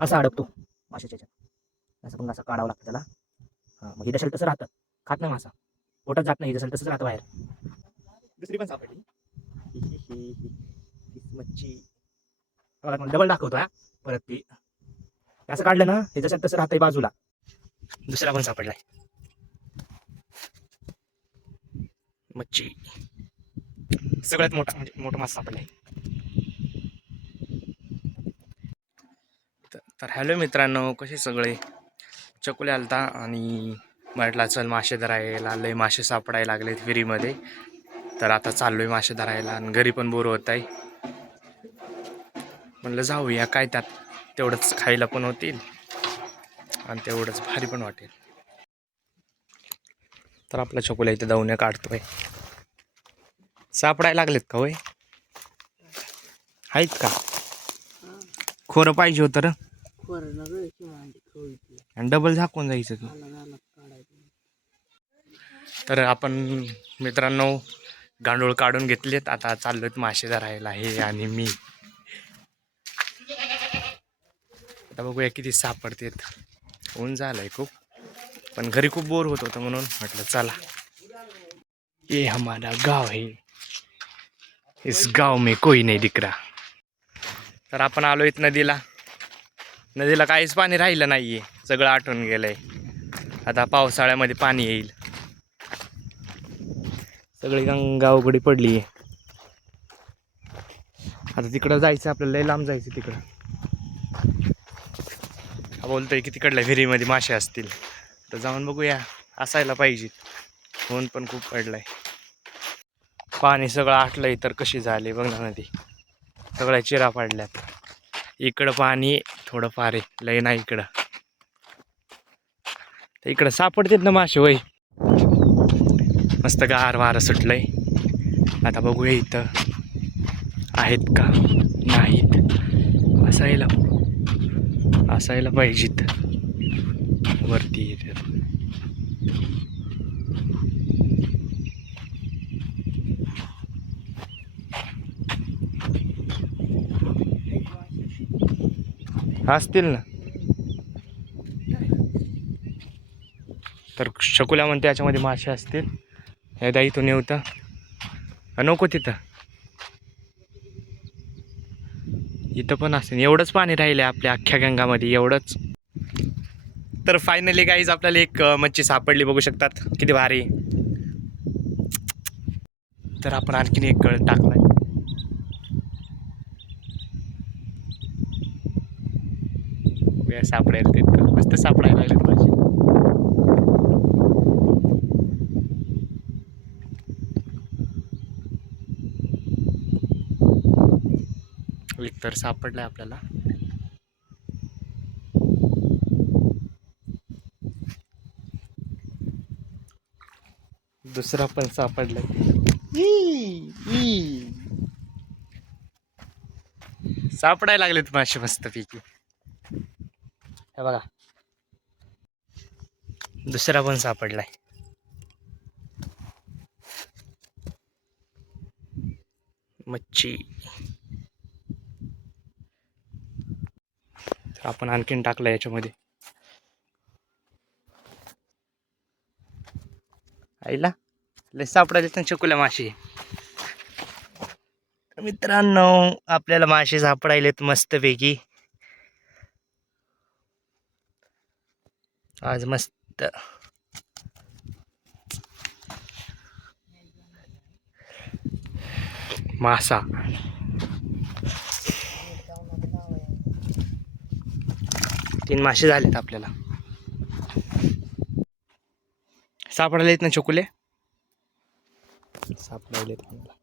असा अडकतो. माशाच्या ह्याच्यात असं पण असं काढावं लागतं त्याला. हां मग हे जसं तसं राहतं. खात नाही मासा. पोटात जात नाही जसं तसंच राहतं बाहेर. दुसरी पण सापडली. मच्छी डबल दाखवतो हा. परत ती. असं काढलं ना हे जसं तसं राहतंय बाजूला. दुसरा पण सापडलाय. मच्छी. सगळ्यात मोठा म्हणजे मोठा मासा सापडलाय. तर हॅलो मित्रांनो कसे सगळे? चकुले आलता आणि म्हटला चल मासे धरायला लय मासे सापडायला लागलेत विहिरीमध्ये. तर आता चाललोय मासे धरायला आणि घरी पण बोर होत आहे. म्हटलं जाऊया काय त्यात? तेवढंच खायला पण होतील आणि तेवढंच भारी पण वाटेल. तर आपला चकुल्या इथे दावण्या काढतोय. सापडायला लागलेत का होय आहेत का? खोरं पाहिजे होतं र. आणि डबल झाकून जायचं तर आपण मित्रांनो गांडूळ काढून घेतलेत. आता चाललोत मासे धरायला हे आणि मी. आता बघूया किती सापडतेत. ऊन झालंय खूप. पण घरी खूप बोर होत होतं म्हणून म्हटलं चला. ये हमारा गाव है. इस गाव में कोई नहीं दिख रहा. तर आपण आलोय नदीला नदीला काहीच पाणी राहिलं नाही आहे सगळं आटून आहे आता पावसाळ्यामध्ये पाणी येईल. सगळी गंगा उघडी पडली आहे आता तिकडं जायचं आपल्याला लय लांब जायचं तिकडं. बोलतोय की तिकडल्या विहिरीमध्ये मासे असतील. तर जाऊन बघूया. असायला पाहिजे. ऊन पण खूप पडलंय. पाणी सगळं आटलंय तर कशी झाली? बघ ना नदी. सगळ्या चिरा पडल्यात. इकडं पाणी थोडं फार आहे. लय नाही इकडं. तर इकडं सापडतात ना मासे वय मस्त गार वारं सुटलंय. आता बघूया इथं. आहेत का? नाहीत. असायला. असायला पाहिजेत. वरती येतात. असतील ना. तर शकुला म्हणते याच्यामध्ये मासे असतील. हे इथून येऊतं. नको तिथं. इथं पण असेल. एवढंच पाणी राहिलं आहे आपल्या अख्ख्या गंगामध्ये एवढंच. तर फायनली गाईज आपल्याला एक मच्छी सापडली बघू शकतात. किती भारी. तर आपण आणखीन एक गळ टाकलाय. वेळ सापडायला तितकं. मस्त सापडायला लागले मासे एक तर सापडलाय आपल्याला. दुसरा पण सापडलाय. सापडायला लागलेत मासे मस्तपैकी. हे बघा. दुसरा पण सापडलाय. मच्छी. तर आपण आणखीन टाकलं याच्यामध्ये. आईला लय सापडायला त्यांच्या कुल्या माशी. मित्रांनो आपल्याला मासे सापडायलेत मस्तपैकी. आज मस्त. मासा. तीन मासे झालेत आपल्याला. सापडायला येत ना चकुले. सापडायला येत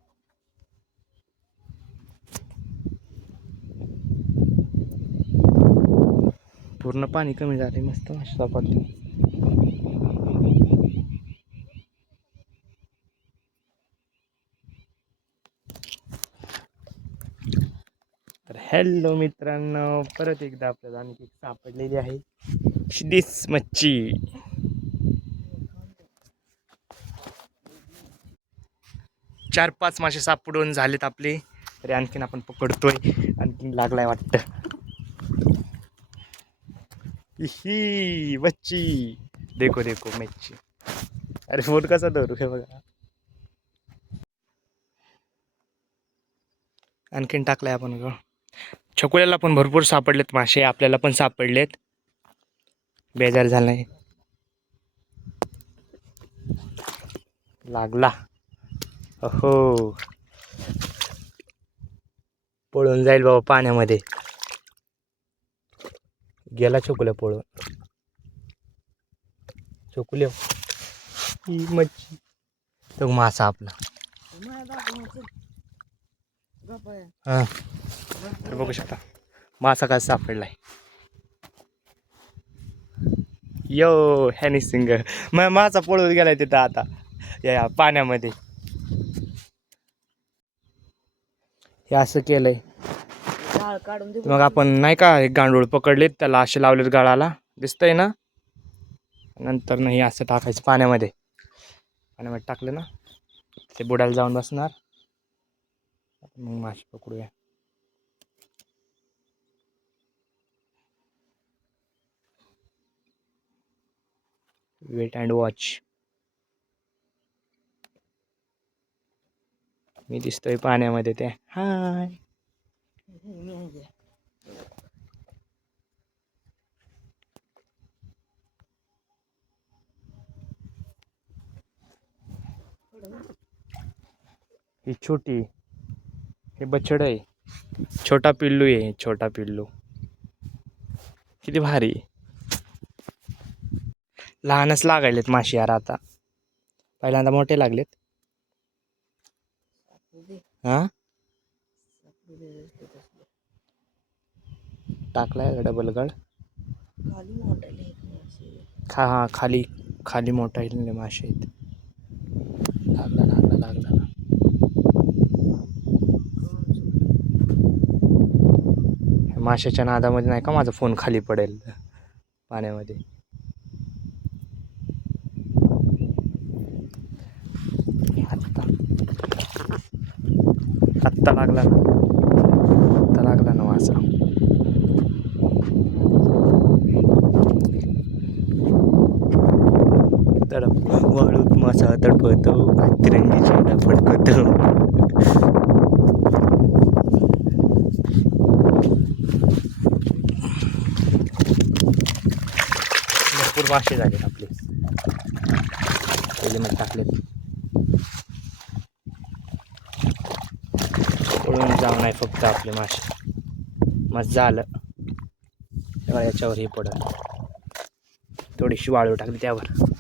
पूर्ण पाणी कमी झाले मस्त मासे सापडले तर हॅलो मित्रांनो परत एकदा आपल्याला आणखी एक सापडलेली आहे. शिदीस मच्छी. चार पाच मासे सापडून झालेत आपले तरी आणखीन आपण पकडतोय. आणखीन लागलाय वाटतं. ही बच्ची. देखो देखो मच्छी अरे फोन कसा धरू हे बघा. आणखीन टाकलाय आपण ग. छकुल्याला पण भरपूर सापडलेत मासे आपल्याला पण सापडलेत. बेजार झालाय. लागला. हो पळून जाईल बाबा पाण्यामध्ये. गेला चकुल्या पळून. चकुल्या? ही मच्छी. तो मासा आपला. हा. तर बघू शकता. मासा कसा सापडलाय. Yo Honey singer. मग मासा पळून गेलाय तिथं आता. या पाण्यामध्ये. हे असं केलंय. काढून मग आपण नाही का एक गांडूळ पकडलेत त्याला असे लावलेत गाळाला. दिसतंय ना? नंतर नाही असं टाकायचं पाण्यामध्ये. पाण्यामध्ये टाकलं ना ते बुडायला जाऊन बसणार. मग मासे पकडूया. Wait and watch. मी दिसतोय पाण्यामध्ये ते. हाय. ही छोटी हे बछड आहे. छोटा पिल्लू आहे छोटा पिल्लू. किती भारी. लहानच लागायलेत माशी यार आता. पहिल्यांदा मोठे लागलेत. टाकलाय डबल गड खाली मोठाले. खा हा खाली खाली मोठा हिलले मासे आहेत. लागला लागला लागला. ह्या माशाच्या नादामध्ये नाही का माझा फोन खाली पडेल पाण्यामध्ये. आत्ता. आत्ता लागला ना आत्ता लागला ना माझा तडप वाळूत मासा तडपतो तिरंगी झेंडा फडकतो. भरपूर मासे झालेत आपले. पहिले मग टाकले पळून जाऊ नाही फक्त आपले मासे. मजा आलं तेव्हा याच्यावर हे पडत थोडीशी वाळू टाकली त्यावर.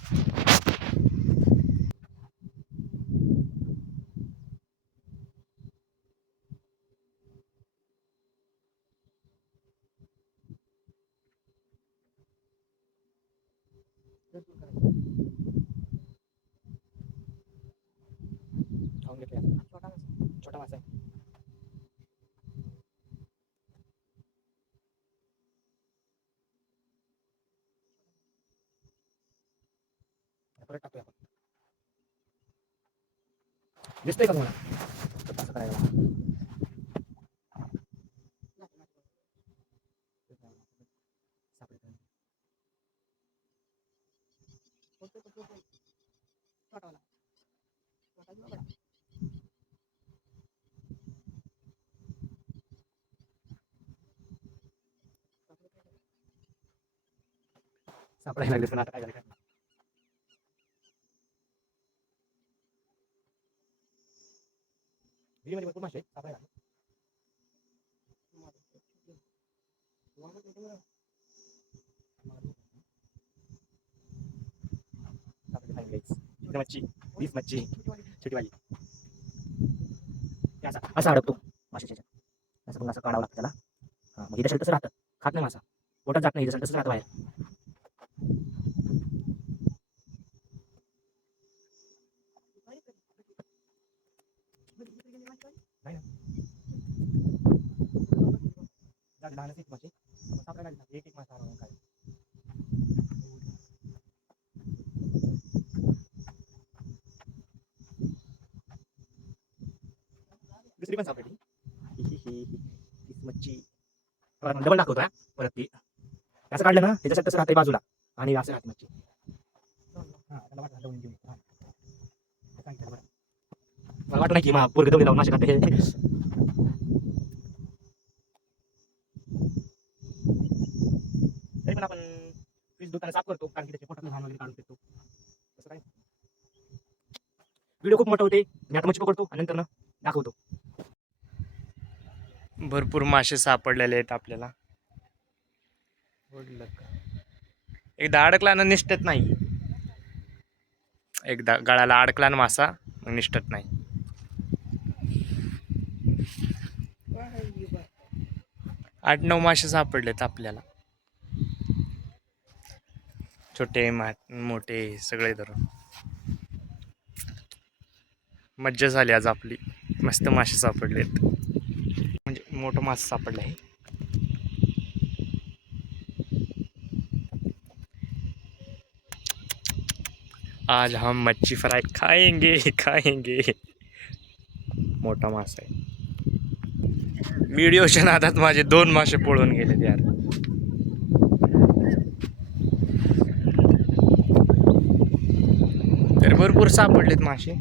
छोटा मासा. छोटा मासा आहे. परत टाकूया आपण. दिसतंय का तुम्हाला तर असं करायला सापडेल. छोटं तर छोटं. छोटावाला. छोटा की बघा. सापडायला लागले पण आता काय झालं विहिरीमध्ये भरपूर मासे आहेत, सापडायला लागले. नाही गाईस इकडे मच्छी वीस मच्छी छोटी भाजी असा असा अडकतो माशाच्या असं पण असं काढावं लागतं त्याला. हां मग इथं तसं राहतं. खात नाही मासा. पोटात जात नाही इथं तसंच राहतं बाहेर. लहानच एक मासे एक एक मासा आला मग काय दुसरी पण सापडली. मच्छी डबल दाखवतो परत ती. असं काढलं ना त्याच्यात तसं राहते बाजूला. आणि असं राहते मच्छी. मला वाटलं की मा पोरग दवडी लावून मासे खाते तरी पण आपण वीज दुकान साफ करतो कारण की त्याच्या पोटातलं घाण वगैरे काढून फेकतो. तसं काय? व्हिडिओ खूप मोठा होते. मी आता मच्छी पकडतो आणि नंतर ना दाखवतो. भरपूर मासे सापडलेले आहेत आपल्याला? एकदा अडकला ना निष्ठत नाही. एकदा गळाला अडकला ना मासा मग निष्ठत नाही? आठ नऊ मासे सापडलेत आपल्याला. छोटे मा मोठे सगळे धरून. मज्जा झाली आज आपली. मस्त मासे सापडलेत. मोठं मास सापडलं आहे. आज हम मच्छी फ्राय खाएंगे खाएंगे. मोठा मासा आहे. व्हिडिओच्या नादात माझे दोन मासे पळून गेले यार. तर भरपूर सापडलेत मासे.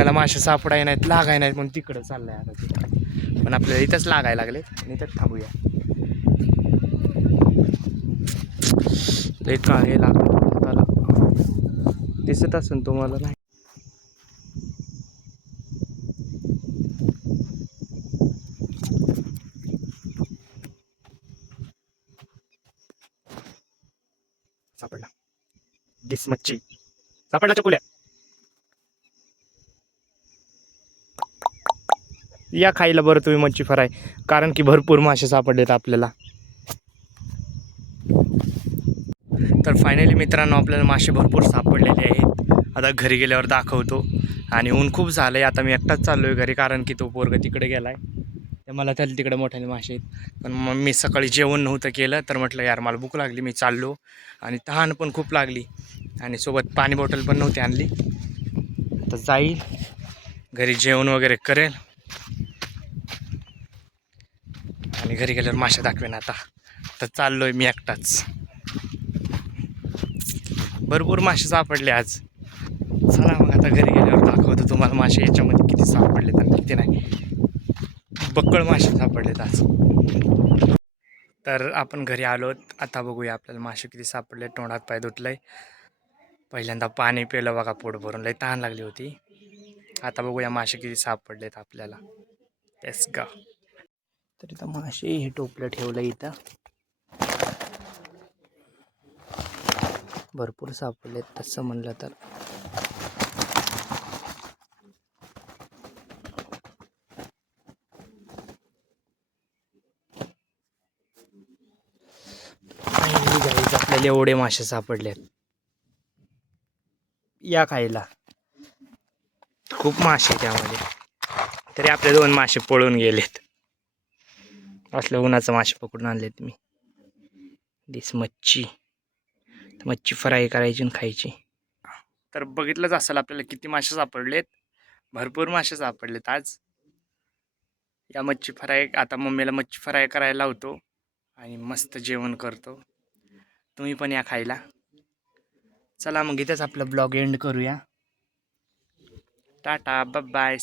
त्याला मासे सापडाय नाहीत लागाय नाहीत म्हणून तिकडं चाललंय आता पण आपल्याला इथंच लागायला लागले आणि इथंच थांबूया. लय काळे लागले दिसत असेल तुम्हाला नाही. सापडला. डिस मच्छी. सापडला चकुल्या. या खायला बरं तुम्ही मच्छी फ्राय. कारण की भरपूर मासे सापडलेत आपल्याला. तर फायनली मित्रांनो आपल्याला मासे भरपूर सापडलेले आहेत. आता घरी गेल्यावर दाखवतो. आणि ऊन खूप झालं आहे आता मी एकटाच चाललो आहे घरी कारण की तो पोरग तिकडे गेला आहे तर मला त्याला तिकडे मोठ्याने मासे आहेत. पण मग मी सकाळी जेवण नव्हतं केलं तर म्हटलं यार मला भूक लागली मी चाललो. आणि तहान पण खूप लागली. आणि सोबत पाणी बॉटल पण नव्हती आणली. तर जाईल. घरी जेवण वगैरे करेल. आणि घरी गेल्यावर मासे दाखवेन आता. तर चाललोय मी एकटाच. भरपूर मासे सापडले आज. चला मग आता घरी गेल्यावर दाखवतो तुम्हाला मासे याच्यामध्ये किती सापडलेत आणि किती नाही. बक्कळ मासे सापडलेत आज. तर आपण घरी आलोत आता बघूया आपल्याला मासे किती सापडले. तोंडात पाय धुतलंय. पहिल्यांदा पाणी पिलं बघा पोट भरून. लय तहान लागली होती. आता बघूया मासे किती सापडलेत आपल्याला. येस गा तर इथं मासे हे टोपलं ठेवलं इथं. भरपूर सापडलेत तसं म्हणलं तर. आपल्याला एवढे मासे सापडले या खायला खूप मासे त्यामध्ये. तरी आपले दोन मासे पळून गेलेत. असलं उन्हाचं मासे पकडून आणलेत मी. दिस मच्छी. मच्छी फ्राय करायची आणि खायची. तर बघितलंच असेल आपल्याला किती मासे सापडलेत. भरपूर मासे सापडलेत आज. या मच्छी फ्राय आता मम्मीला मच्छी फ्राय करायला लावतो आणि मस्त जेवण करतो. तुम्ही पण या खायला. चला मग इथेच आपला ब्लॉग एंड करूया. Tata bye